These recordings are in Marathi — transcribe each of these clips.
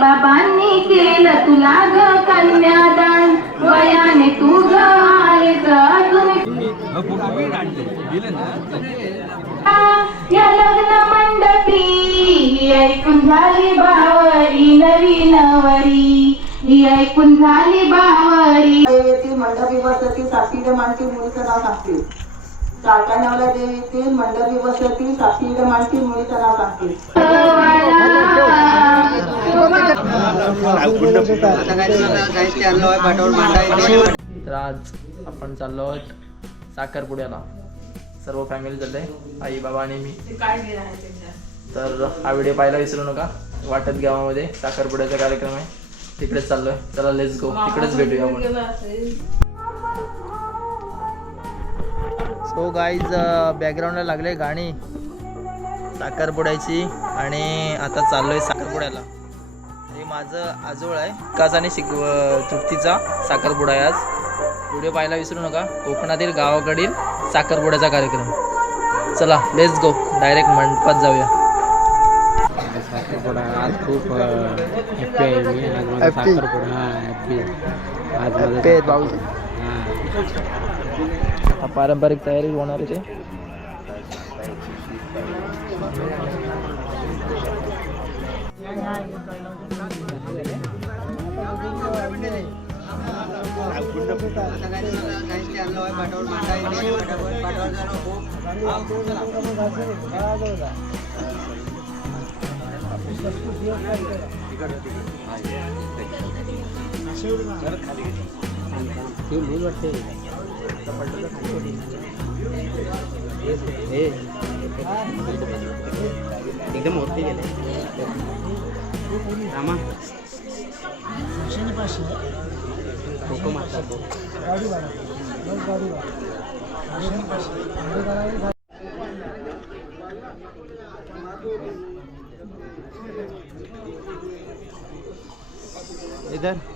बाबांनी केलं तुला ग कन्यादान. वयाने तुझ आहेस अजून. या लग्न मंडपी ही ऐकून झाली बावरी नवी नवरी. ही ऐकून झाली बावरी. येथील मंडपी वसती साक्षीड मांडती मुलीचं नाव सांगतील चालकाण्यावला देव येतील मंडळी बसतील साक्षीड मांडती मुली त्यांना सांगतील. तर आज आपण चाललो आहोत साखरपुड्याला. सर्व फॅमिली चालले आई बाबा आणि मी. तर हा व्हिडिओ पाहायला विसरू नका. वाटत गावामध्ये साखरपुड्याचा कार्यक्रम आहे. तिकडेच चाललोय. चला लेट्स गो तिकडेच भेटूया आपण. सो गाईज बॅकग्राऊंडला लागले गाणी. साखरपुड्याची आणि आता चाललोय साखरपुड्याला. हे माझं आजोळ आहे. विकास आणि शिक तृप्तीचा साखरपुडा आहे आज. व्हिडिओ पाहायला विसरू नका. कोकणातील गावाकडील साखरपुड्याचा कार्यक्रम. चला लेट्स गो डायरेक्ट मंडपात जाऊया. साखरपुडा आज खूप हॅप्पी आहे मी. आज माझा साखरपुडा हा हॅप्पी आज माझा हा हा. पारंपरिक तयारी होणार आहे ते ते मूल वाटते एकदम मोठे गेले. रामा. कोको मारतात इधर.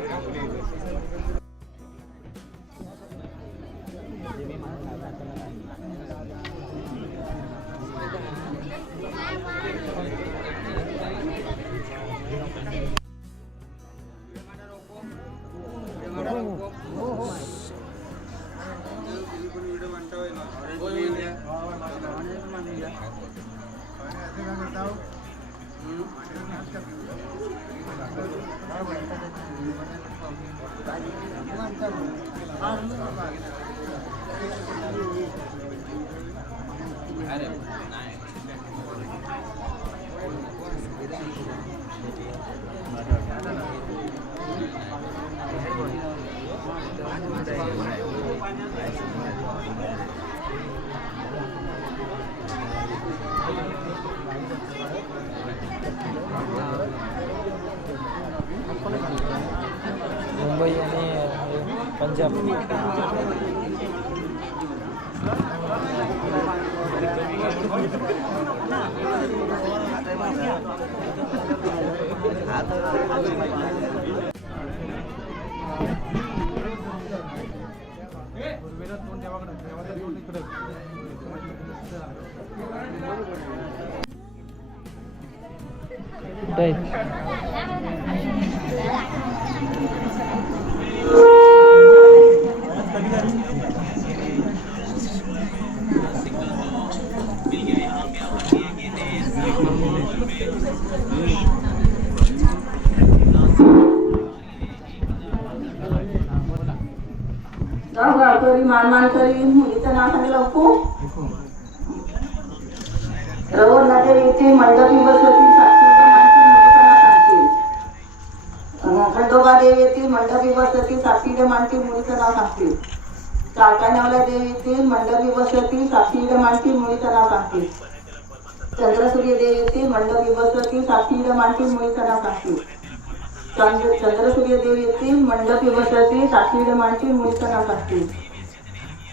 Thank you. મુંબઈ અને પંજાબ હા मुंबई आणि अं, पंजाब कुठं मानमान करी मुलीचं नाव सांगितलं अप्पू रवळ नगर येथे मंडपी बसती साक्षीचं खंडोबा देव येथील मंडपी बसती साक्षीड मांडती मुलीचं नाव सांगतील. चालकाण्यावला देव येथील मंडपी बसती साक्षीड मांडती मुलीचं नाव सांगतील. चंद्रसूर्य देव येथील मंडपी बसती साक्षी मांडती मुलीचं नाव सांगतील. चंद्रसूर्य देव येतील मंडपी बसतील साक्षीड मांडतील मुलीचं नाव सांगतील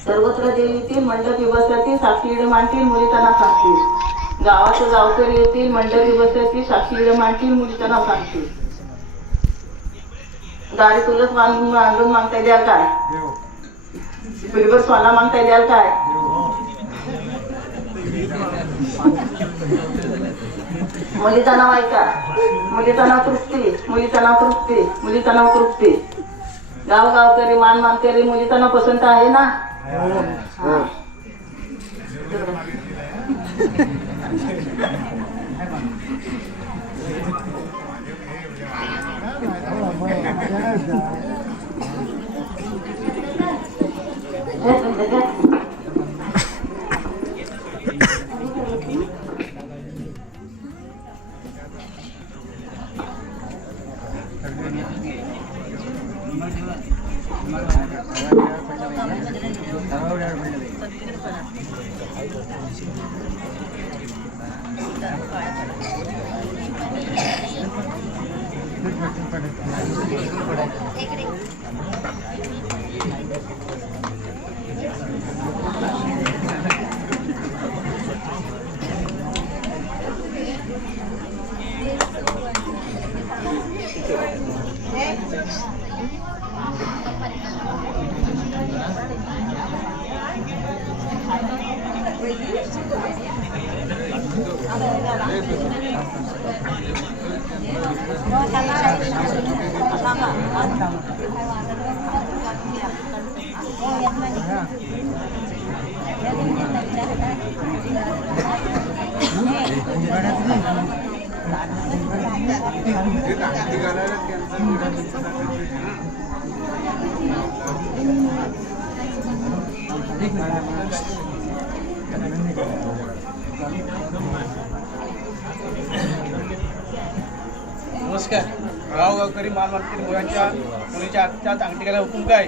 सर्वत्र देव येतील मंडपी बसतील साक्षीड मांडतील मुलीचं नाव सांगतील गावाचं गावकरी येतील मंडपी बसतील साक्षीड मांडतील मुलीचं नाव सांगतील गाडी तुलाच बांधून मागता द्याल काय? बिलबर सोना मागता द्याल काय? मुलीचं नाव ऐका मुलीचं नाव तृप्ती. मुलीचं नाव तृप्ती. मुलीचं नाव तृप्ती. गाव गावकरी मान मानकरी मुलीचं नाव पसंत आहे ना? हा. नमस्कार. गाव गावकरी मालमालकरी मुलांच्या मुलीच्या आजच्या अंगठीला हुकूम काय?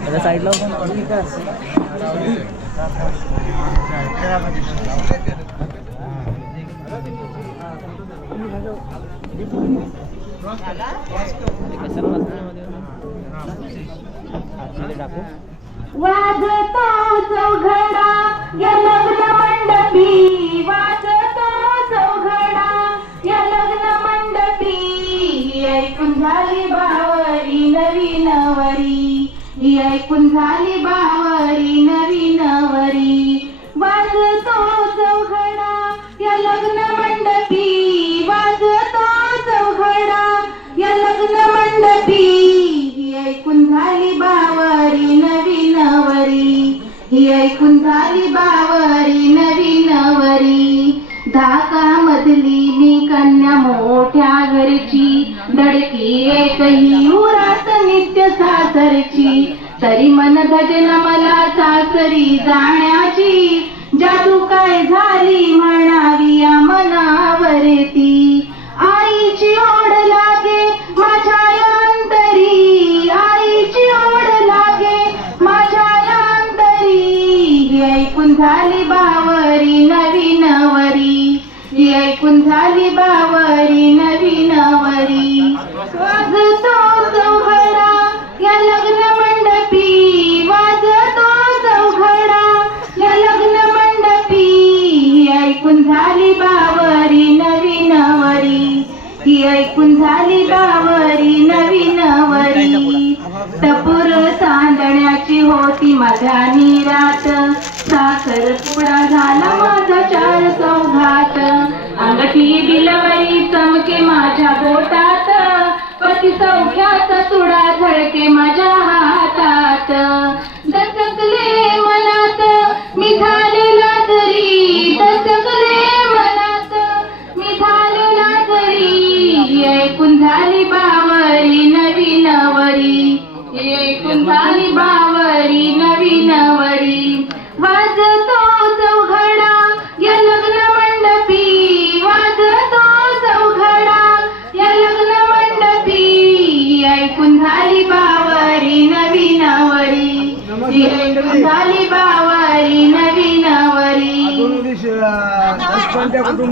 त्याच्या साईडला टाकू वाजतो चौघडा या लग्न मंडपी. वाजतो चौघडा या लग्न मंडपी. ऐकून झाली बा नवरी ही ऐकून झाली बावरी नवी नवरी वाजतो चौघडा या लग्न मंडपी. वाजतो चौघडा या लग्न मंडपी. ही ऐकून झाली बावरी नवी नवरी ही ऐकून झाली बा होती रात साखर पुडा झाला माझा चार चौघात अंगठी बिलवरी चमके माझ्या बोटात. पती सौख्यात सुडा झळके माझ्या हातात.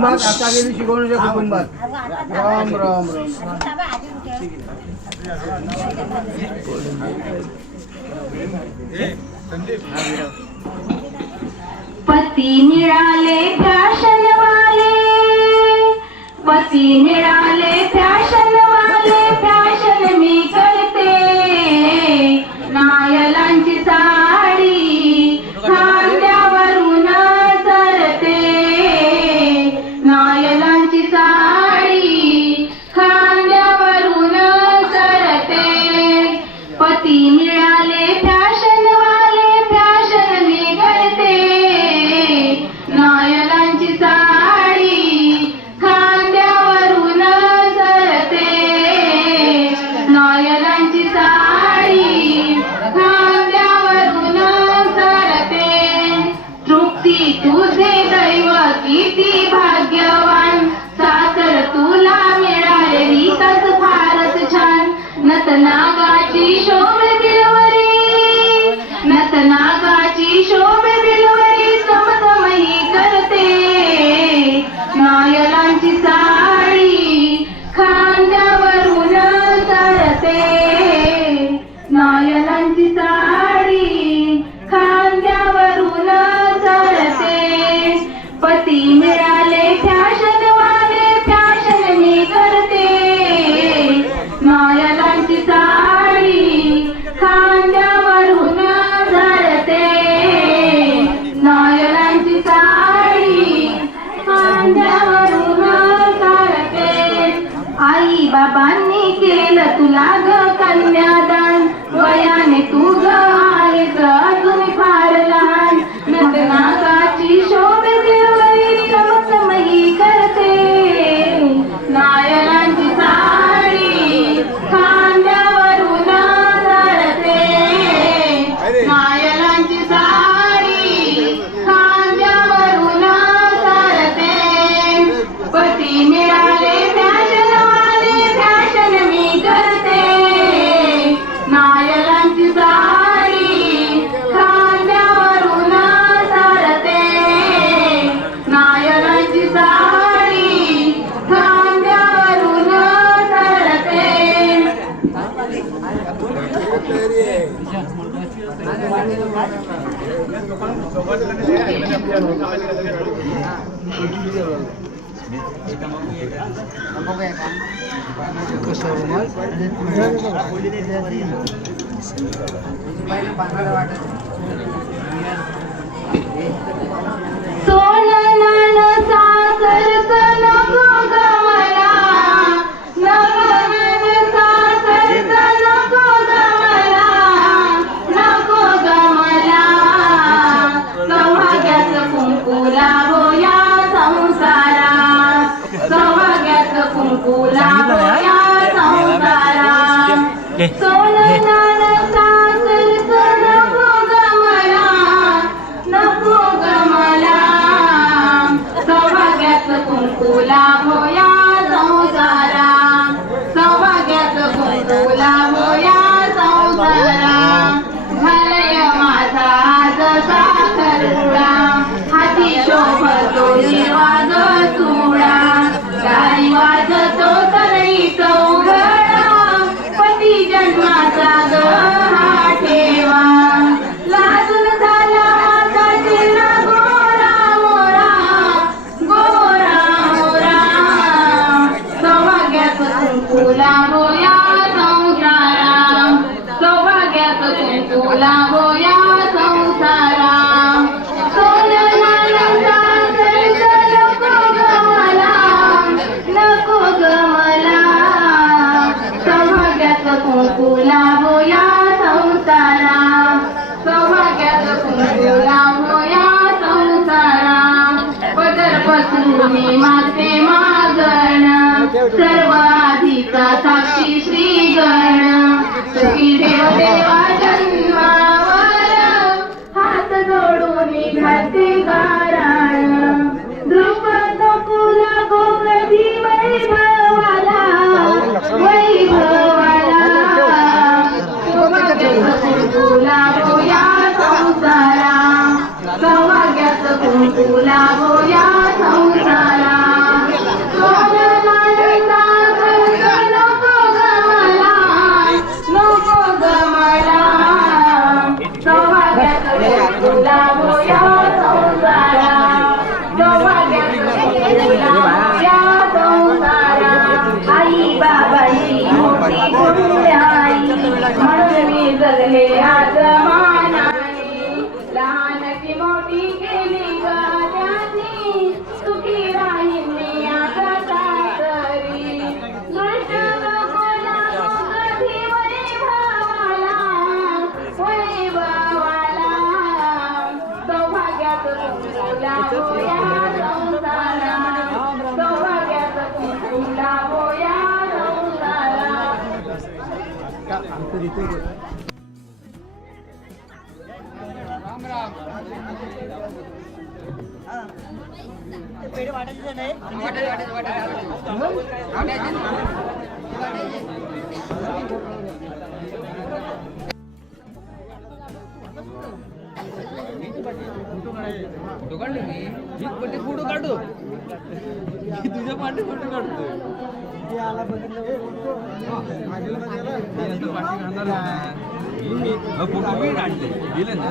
कुटुंबात आता गेली शिकवण्याच्या कुटुंबात. राम राम राम. पती निळाले पती निळाले वाटत Bye. म्हणून आज फोटो काढले मी मी पण फोटो काढू मी तुझ्या पाठी फोटो काढतोय फोटो मी काढले दिले ना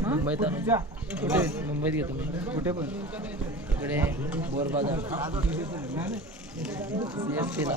मुंबईत कुठे मुंबईत घेतो मी कुठे पण. इकडे बोरबाजार सी एस टीला